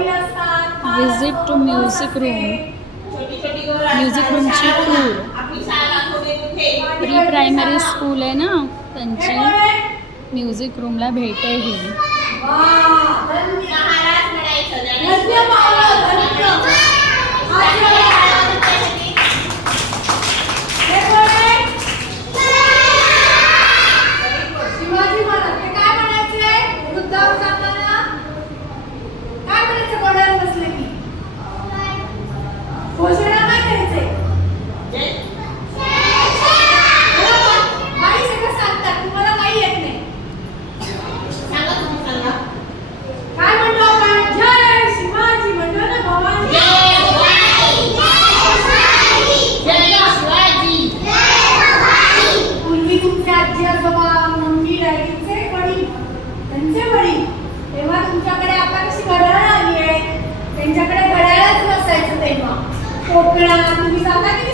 Visit to music room. Music रूमची tour. Pre primary school आहे ना, त्यांची म्युझिक रूमला भेट आहे ही. तेव्हा तुमच्याकडे आता कशी घड्याळ आली आहे, त्यांच्याकडे घड्याळच नसायचं तेव्हा. कोकणात तुम्ही जाता की